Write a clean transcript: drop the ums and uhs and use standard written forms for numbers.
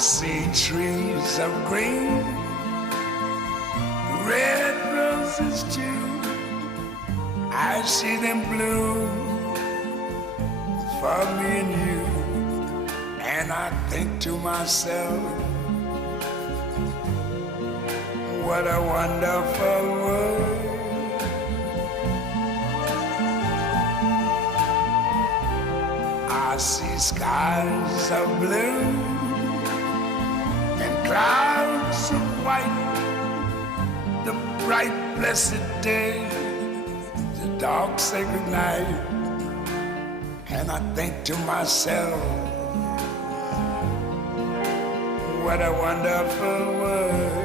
see trees of green, red roses too. I see them bloom for me and you. And I think to myself, what a wonderful world. I see skies of blue and clouds of white, the bright blessed day, the dark sacred night. And I think to myself, what a wonderful world.